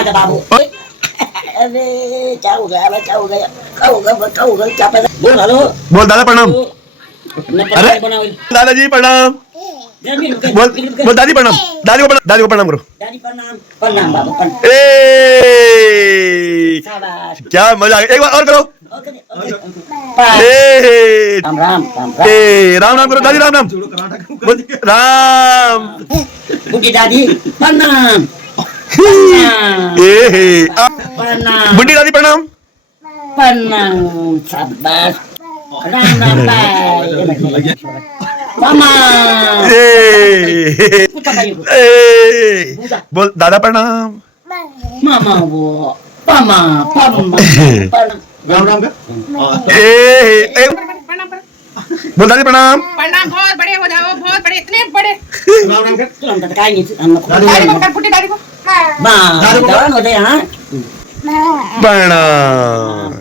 आता बाबू अरे क्या हो गया क्या हो गया क्या पता बोल हेलो बोल दादा प्रणाम. अरे बनाओ दादाजी प्रणाम. बोल बोल दादी प्रणाम. दादी को प्रणाम करो. दादी प्रणाम प्रणाम बाबू प्रणाम ए शाबाश क्या मजा आ गया. एक बार और करो. ओके ए राम राम राम ए राम राम करो दादी. राम राम बोल राम. बुढ़ी दादी प्रणाम ए प्रणाम बुड्ढी दादी प्रणाम. प्रणाम शाबाश राम राम बाय मामा ए बोल दादा प्रणाम. मामा वो पामा पामा राम राम का ए बोल दादी प्रणाम. प्रणाम. बहुत बड़े हो जाओ, बहुत बड़े, इतने बड़े. राम राम का तुरंत काय नहीं हम दादी को कर, बुड्ढी दादी को. बा होते हाँ प्रणाम.